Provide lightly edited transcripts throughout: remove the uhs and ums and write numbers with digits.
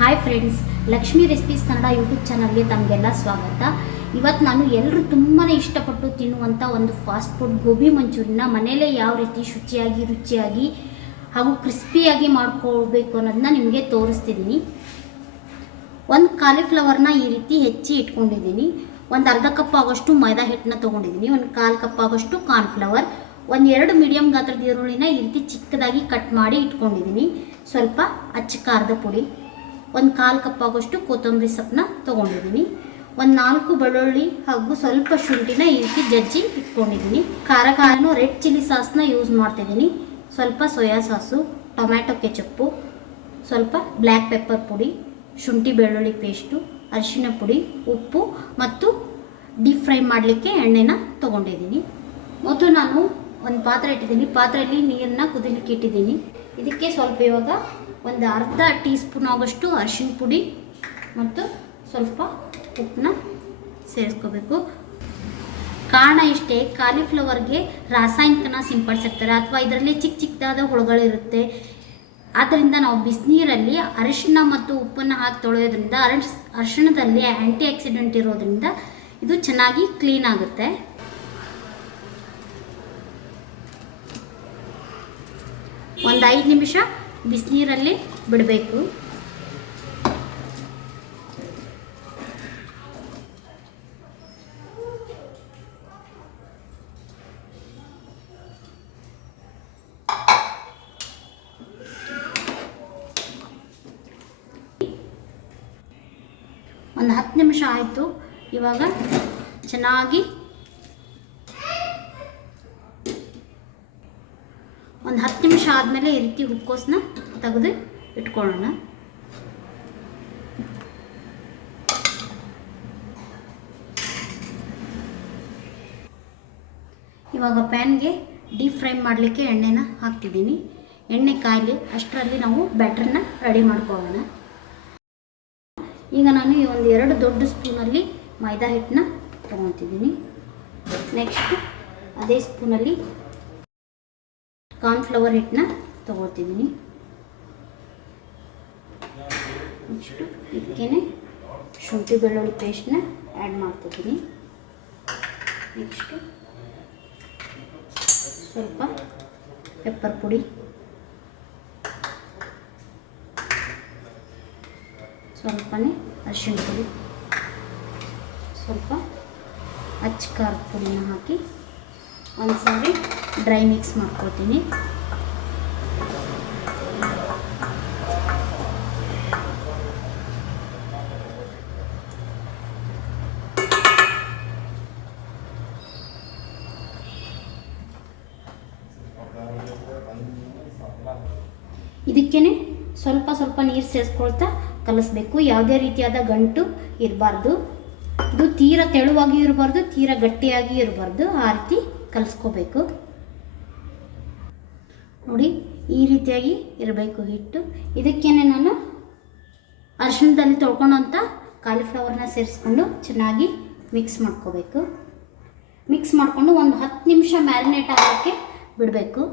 Hi friends, Lakshmi recipes Kannada YouTube ಚಾನಲ್ಗೆ ತಮಗೆಲ್ಲ ಸ್ವಾಗತ. ಇವತ್ತು ನಾನು ಎಲ್ಲರೂ ತುಂಬಾ ಇಷ್ಟಪಟ್ಟು ತಿನ್ನುವಂಥ ಒಂದು ಫಾಸ್ಟ್ ಫುಡ್ ಗೋಬಿ ಮಂಚೂರಿನ ಮನೆಯಲ್ಲೇ ಯಾವ ರೀತಿ ರುಚಿಯಾಗಿ ಹಾಗೂ ಕ್ರಿಸ್ಪಿಯಾಗಿ ಮಾಡ್ಕೊಳ್ಬೇಕು ಅನ್ನೋದನ್ನ ನಿಮಗೆ ತೋರಿಸ್ತಿದ್ದೀನಿ. ಒಂದು ಕಾಲಿಫ್ಲವರ್ನ ಈ ರೀತಿ ಹೆಚ್ಚಿ ಇಟ್ಕೊಂಡಿದ್ದೀನಿ. ಒಂದು ಅರ್ಧ ಕಪ್ ಆಗೋಷ್ಟು ಮೈದಾ ಹಿಟ್ಟನ್ನ ತೊಗೊಂಡಿದ್ದೀನಿ. ಒಂದು 1/4 ಕಪ್ ಆಗೋಷ್ಟು ಕಾರ್ನ್ಫ್ಲವರ್, ಒಂದು 2 ಮೀಡಿಯಮ್ ಗಾತ್ರದ ಈರುಳ್ಳಿನ ಈ ರೀತಿ ಚಿಕ್ಕದಾಗಿ ಕಟ್ ಮಾಡಿ ಇಟ್ಕೊಂಡಿದ್ದೀನಿ. ಸ್ವಲ್ಪ ಅಚ್ಚ ಖಾರದ ಪುಡಿ, ಒಂದು 1/4 ಕಪ್ ಆಗೋಷ್ಟು ಕೊತ್ತಂಬರಿ ಸೊಪ್ಪನ್ನ ತೊಗೊಂಡಿದ್ದೀನಿ. ಒಂದು 4 ಬೆಳ್ಳುಳ್ಳಿ ಹಾಗೂ ಸ್ವಲ್ಪ ಶುಂಠಿನ ಈ ರೀತಿ ಜಜ್ಜಿ ಇಟ್ಕೊಂಡಿದ್ದೀನಿ. ಖಾರನೂ ರೆಡ್ ಚಿಲ್ಲಿ ಸಾಸ್ನ ಯೂಸ್ ಮಾಡ್ತಿದ್ದೀನಿ. ಸ್ವಲ್ಪ ಸೋಯಾ ಸಾಸು, ಟೊಮ್ಯಾಟೊ ಕೆಚಪ್ಪು, ಸ್ವಲ್ಪ ಬ್ಲ್ಯಾಕ್ ಪೆಪ್ಪರ್ ಪುಡಿ, ಶುಂಠಿ ಬೆಳ್ಳುಳ್ಳಿ ಪೇಸ್ಟು, ಅರಿಶಿನ ಪುಡಿ, ಉಪ್ಪು ಮತ್ತು ಡೀಪ್ ಫ್ರೈ ಮಾಡಲಿಕ್ಕೆ ಎಣ್ಣೆನ ತೊಗೊಂಡಿದ್ದೀನಿ. ಮತ್ತು ನಾನು ಒಂದು ಪಾತ್ರೆ ಇಟ್ಟಿದ್ದೀನಿ. ಪಾತ್ರೆಯಲ್ಲಿ ನೀರನ್ನ ಕುದಿಲಿಕ್ಕೆ ಇಟ್ಟಿದ್ದೀನಿ. ಇದಕ್ಕೆ ಸ್ವಲ್ಪ ಇವಾಗ ಒಂದು ಅರ್ಧ ಟೀ ಸ್ಪೂನ್ ಆಗೋಷ್ಟು ಅರಿಶಿನ ಪುಡಿ ಮತ್ತು ಸ್ವಲ್ಪ ಉಪ್ಪನ್ನ ಸೇರಿಸ್ಕೋಬೇಕು. ಕಾರಣ ಇಷ್ಟೇ, ಕಾಲಿಫ್ಲವರ್ಗೆ ರಾಸಾಯನಿಕನ ಸಿಂಪಡಿಸಿರ್ತಾರೆ ಅಥವಾ ಇದರಲ್ಲಿ ಚಿಕ್ಕದಾದ ಹುಳುಗಳಿರುತ್ತೆ. ಆದ್ದರಿಂದ ನಾವು ಬಿಸಿನೀರಲ್ಲಿ ಅರಿಶಿನ ಮತ್ತು ಉಪ್ಪನ್ನು ಹಾಕಿ ತೊಳೆಯೋದ್ರಿಂದ ಅರಿಶಿಣದಲ್ಲಿ ಆ್ಯಂಟಿ ಆಕ್ಸಿಡೆಂಟ್ ಇರೋದ್ರಿಂದ ಇದು ಚೆನ್ನಾಗಿ ಕ್ಲೀನ್ ಆಗುತ್ತೆ. ಒಂದು 5 ನಿಮಿಷ ಬಿಸಿನೀರಲ್ಲಿ ಬಿಡಬೇಕು. ಒಂದು 10 ನಿಮಿಷ ಆಯಿತು. ಇವಾಗ ಚೆನ್ನಾಗಿ ಒಂದು 10 ನಿಮಿಷ ಆದಮೇಲೆ ಈ ರೀತಿ ಹೂಕೋಸನ್ನ ತೆಗೆದು ಇಟ್ಕೊಳ್ಳೋಣ. ಇವಾಗ ಪ್ಯಾನ್ಗೆ ಡೀಪ್ ಫ್ರೈ ಮಾಡಲಿಕ್ಕೆ ಎಣ್ಣೆನ ಹಾಕ್ತಿದ್ದೀನಿ. ಎಣ್ಣೆ ಕಾಯಲಿ ಅಷ್ಟರಲ್ಲಿ ನಾವು ಬ್ಯಾಟರ್ನ ರೆಡಿ ಮಾಡ್ಕೊಳ್ಳೋಣ. ಈಗ ನಾನು ಈ ಒಂದು 2 ದೊಡ್ಡ ಸ್ಪೂನಲ್ಲಿ ಮೈದಾ ಹಿಟ್ಟನ್ನ ತೊಗೊತಿದ್ದೀನಿ. ನೆಕ್ಸ್ಟ್ ಅದೇ ಸ್ಪೂನಲ್ಲಿ ಕಾರ್ನ್ಫ್ಲವರ್ ಹಿಟ್ಟನ್ನ ತೊಗೊಳ್ತಿದ್ದೀನಿ. ನೆಕ್ಸ್ಟು ಇದಕ್ಕೆ ಶುಂಠಿ ಬೆಳ್ಳುಳ್ಳಿ ಪೇಸ್ಟನ್ನ ಆ್ಯಡ್ ಮಾಡ್ತಿದ್ದೀನಿ. ನೆಕ್ಸ್ಟು ಸ್ವಲ್ಪ ಪೆಪ್ಪರ್ ಪುಡಿ, ಸ್ವಲ್ಪನೇ ಅರಿಶಿಣ ಪುಡಿ, ಸ್ವಲ್ಪ ಅಚ್ಚ ಖಾರದ ಪುಡಿನ ಹಾಕಿ ಒಂದು ಸಾರಿ ಡ್ರೈ ಮಿಕ್ಸ್ ಮಾಡ್ಕೊಳ್ತೀನಿ. ಇದಕ್ಕೇ ಸ್ವಲ್ಪ ನೀರು ಸೇರಿಸ್ಕೊಳ್ತಾ ಕಲಿಸ್ಬೇಕು. ಯಾವುದೇ ರೀತಿಯಾದ ಗಂಟು ಇರಬಾರ್ದು. ಇದು ತೀರಾ ತೆಳುವಾಗಿ ಇರಬಾರ್ದು, ತೀರಾ ಗಟ್ಟಿಯಾಗಿ ಇರಬಾರ್ದು. ಆ ರೀತಿ ಕಲಿಸ್ಕೋಬೇಕು. ನೋಡಿ, ಈ ರೀತಿಯಾಗಿ ಇರಬೇಕು ಹಿಟ್ಟು. ಇದಕ್ಕೇನೆ ನಾನು ಅರಿಶಿಣದಲ್ಲಿ ತೊಳ್ಕೊಂಡಂಥ ಕಾಲಿಫ್ಲವರ್ನ ಸೇರಿಸ್ಕೊಂಡು ಚೆನ್ನಾಗಿ ಮಿಕ್ಸ್ ಮಾಡ್ಕೋಬೇಕು. ಮಿಕ್ಸ್ ಮಾಡಿಕೊಂಡು ಒಂದು 10 ನಿಮಿಷ ಮ್ಯಾರಿನೇಟ್ ಆಗೋಕ್ಕೆ ಬಿಡಬೇಕು.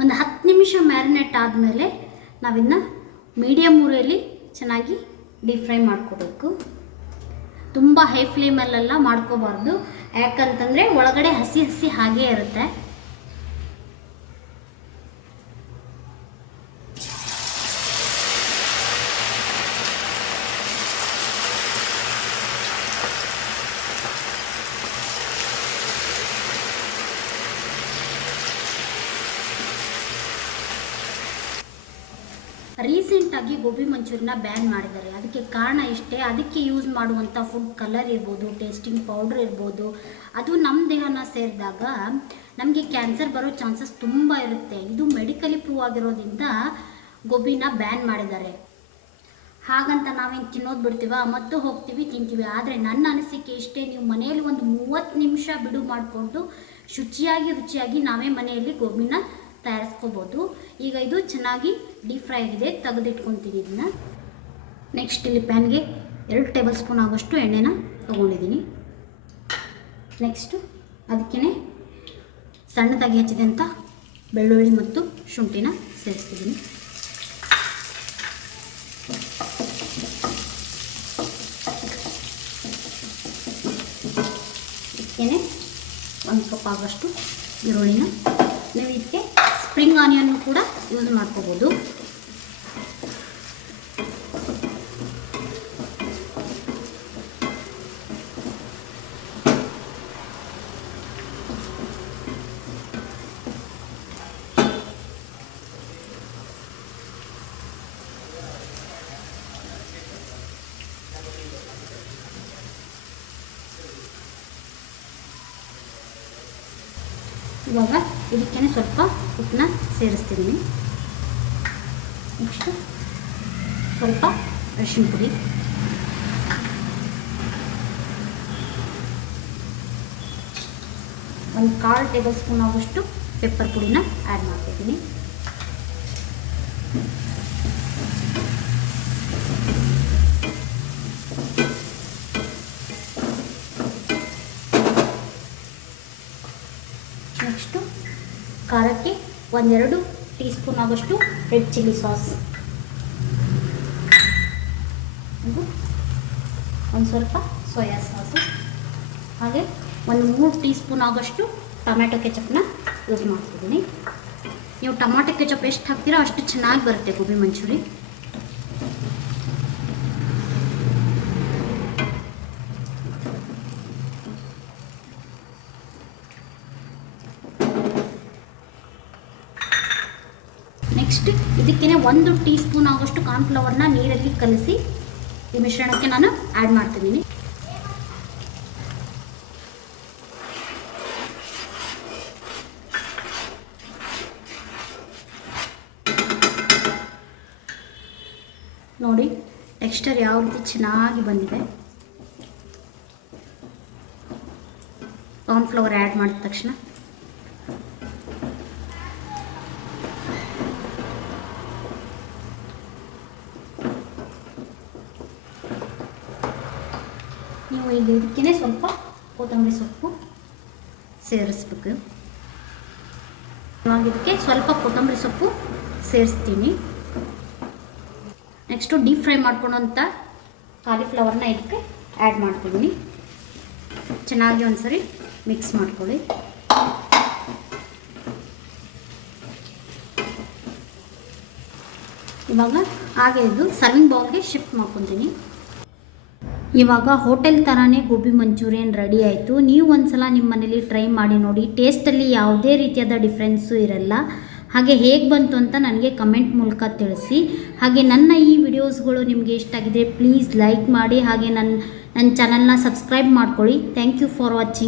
ಒಂದು 10 ನಿಮಿಷ ಮ್ಯಾರಿನೇಟ್ ಆದಮೇಲೆ ನಾವಿನ್ನು ಮೀಡಿಯಮ್ ಉರಿಯಲ್ಲಿ ಚೆನ್ನಾಗಿ ಡೀಪ್ ಫ್ರೈ ಮಾಡ್ಕೋಬೇಕು. ತುಂಬ ಹೈ ಫ್ಲೇಮಲ್ಲೆಲ್ಲ ಮಾಡ್ಕೋಬಾರ್ದು, ಯಾಕಂತಂದರೆ ಒಳಗಡೆ ಹಸಿ ಹಾಗೇ ಇರುತ್ತೆ. ರೀಸೆಂಟಾಗಿ ಗೋಬಿ ಮಂಚೂರಿನ ಬ್ಯಾನ್ ಮಾಡಿದ್ದಾರೆ. ಅದಕ್ಕೆ ಕಾರಣ ಇಷ್ಟೇ, ಅದಕ್ಕೆ ಯೂಸ್ ಮಾಡುವಂಥ ಫುಡ್ ಕಲರ್ ಇರ್ಬೋದು, ಟೇಸ್ಟಿಂಗ್ ಪೌಡ್ರ್ ಇರ್ಬೋದು, ಅದು ನಮ್ಮ ದೇಹನ ಸೇರಿದಾಗ ನಮಗೆ ಕ್ಯಾನ್ಸರ್ ಬರೋ ಚಾನ್ಸಸ್ ತುಂಬ ಇರುತ್ತೆ. ಇದು ಮೆಡಿಕಲಿ ಪ್ರೂವ್ ಆಗಿರೋದ್ರಿಂದ ಗೋಬಿನ ಬ್ಯಾನ್ ಮಾಡಿದ್ದಾರೆ. ಹಾಗಂತ ನಾವೇನು ತಿನ್ನೋದು ಬಿಡ್ತೀವ, ಮತ್ತು ಹೋಗ್ತೀವಿ ತಿಂತೀವಿ. ಆದರೆ ನನ್ನ ಅನಿಸಿಕೆ ಇಷ್ಟೇ, ನೀವು ಮನೆಯಲ್ಲಿ ಒಂದು 30 ನಿಮಿಷ ಬಿಡು ಮಾಡಿಕೊಂಡು ರುಚಿಯಾಗಿ ನಾವೇ ಮನೆಯಲ್ಲಿ ಗೋಬಿನ ತಯಾರಿಸ್ಕೋಬೋದು. ಈಗ ಇದು ಚೆನ್ನಾಗಿ ಡೀಪ್ ಫ್ರೈ ಆಗಿದೆ, ತೆಗೆದಿಟ್ಕೊತೀನಿ ಇದನ್ನ. ನೆಕ್ಸ್ಟ್ ಇಲ್ಲಿ ಪ್ಯಾನ್ಗೆ 2 ಟೇಬಲ್ ಸ್ಪೂನ್ ಆಗೋಷ್ಟು ಎಣ್ಣೆನ ತೊಗೊಂಡಿದ್ದೀನಿ. ನೆಕ್ಸ್ಟು ಅದಕ್ಕೇ ಸಣ್ಣದಾಗಿ ಹೆಚ್ಚಿದಂಥ ಬೆಳ್ಳುಳ್ಳಿ ಮತ್ತು ಶುಂಠಿನ ಸೇರಿಸ್ತಿದ್ದೀನಿ. ಏನೇ ಒಂದು ಕಪ್ ಆಗೋಷ್ಟು ಈರುಳ್ಳಿನ. ನೀವು ಇದಕ್ಕೆ ಸ್ಪ್ರಿಂಗ್ ಆನಿಯನ್ನು ಕೂಡ ಯೂಸ್ ಮಾಡ್ಕೋಬೋದು. ಇವಾಗ ಇದಕ್ಕೆ ಸ್ವಲ್ಪ ಉಪ್ಪನ್ನ ಸೇರಿಸ್ತಿದ್ದೀನಿ. ನೆಕ್ಸ್ಟು ಸ್ವಲ್ಪ ಅರಿಶಿನ ಪುಡಿ, ಒಂದು 1/4 ಟೇಬಲ್ ಸ್ಪೂನ್ ಆಗುವಷ್ಟು ಪೆಪ್ಪರ್ ಪುಡಿನ ಆ್ಯಡ್ ಮಾಡ್ತಿದ್ದೀನಿ. ನೆಕ್ಸ್ಟು ಖಾರಕ್ಕೆ 1-2 ಟೀ ಸ್ಪೂನ್ ಆಗೋಷ್ಟು ರೆಡ್ ಚಿಲ್ಲಿ ಸಾಸ್, ಒಂದು ಸ್ವಲ್ಪ ಸೋಯಾ ಸಾಸು, ಹಾಗೆ ಒಂದು 3 ಟೀ ಸ್ಪೂನ್ ಆಗೋಷ್ಟು ಟೊಮ್ಯಾಟೊ ಕೆಚಪ್ನ ಯೂಸ್ ಮಾಡ್ತಿದ್ದೀನಿ. ನೀವು ಟೊಮ್ಯಾಟೊ ಕೆಚಪ್ ಎಷ್ಟು ಹಾಕ್ತೀರೋ ಅಷ್ಟು ಚೆನ್ನಾಗಿ ಬರುತ್ತೆ ಗೋಬಿ ಮಂಚೂರಿ. ನೆಕ್ಸ್ಟ್ ಇದಕ್ಕೆ 1 ಟೀ ಸ್ಪೂನ್ ಆಗೋಷ್ಟು ಕಾರ್ನ್ಫ್ಲವರ್ನ ನೀರಲ್ಲಿ ಕಲಸಿ ಈ ಮಿಶ್ರಣಕ್ಕೆ ನಾನು ಆ್ಯಡ್ ಮಾಡ್ತಿದ್ದೀನಿ. ನೋಡಿ ಟೆಕ್ಸ್ಚರ್ ಯಾವ ರೀತಿ ಚೆನ್ನಾಗಿ ಬಂದಿದೆ. ಕಾರ್ನ್ಫ್ಲವರ್ ಆ್ಯಡ್ ಮಾಡಿದ ತಕ್ಷಣ ನೀವು ಈಗ ಇದಕ್ಕೆ ಸ್ವಲ್ಪ ಕೊತ್ತಂಬರಿ ಸೊಪ್ಪು ಸೇರಿಸ್ಬೇಕು. ಇವಾಗ ಇದಕ್ಕೆ ಸ್ವಲ್ಪ ಕೊತ್ತಂಬರಿ ಸೊಪ್ಪು ಸೇರಿಸ್ತೀನಿ. ನೆಕ್ಸ್ಟು ಡೀಪ್ ಫ್ರೈ ಮಾಡ್ಕೊಂಡಂಥ ಕಾಲಿಫ್ಲವರ್ನ ಇದಕ್ಕೆ ಆ್ಯಡ್ ಮಾಡ್ತಿದ್ದೀನಿ. ಚೆನ್ನಾಗಿ ಒಂದ್ಸರಿ ಮಿಕ್ಸ್ ಮಾಡ್ಕೊಳ್ಳಿ. ಇವಾಗ ಹಾಗೆ ಇದು ಸರ್ವಿಂಗ್ ಬೌಲ್ಗೆ ಶಿಫ್ಟ್ ಮಾಡ್ಕೊತೀನಿ. ಇವಾಗ ಹೋಟೆಲ್ ಥರನೇ ಗೋಬಿ ಮಂಚೂರಿಯನ್ ರೆಡಿ ಆಯಿತು. ನೀವು ಒಂದ್ಸಲ ನಿಮ್ಮ ಮನೇಲಿ ಟ್ರೈ ಮಾಡಿ ನೋಡಿ. ಟೇಸ್ಟಲ್ಲಿ ಯಾವುದೇ ರೀತಿಯಾದ ಡಿಫ್ರೆನ್ಸು ಇರಲ್ಲ. ಹಾಗೆ ಹೇಗೆ ಬಂತು ಅಂತ ನನಗೆ ಕಮೆಂಟ್ ಮೂಲಕ ತಿಳಿಸಿ. ಹಾಗೆ ನನ್ನ ಈ ವಿಡಿಯೋಸ್ಗಳು ನಿಮಗೆ ಇಷ್ಟ ಆಗಿದ್ರೆ ಪ್ಲೀಸ್ ಲೈಕ್ ಮಾಡಿ, ಹಾಗೆ ನನ್ನ ಚಾನಲ್ನ ಸಬ್ಸ್ಕ್ರೈಬ್ ಮಾಡ್ಕೊಳ್ಳಿ. Thank you for watching.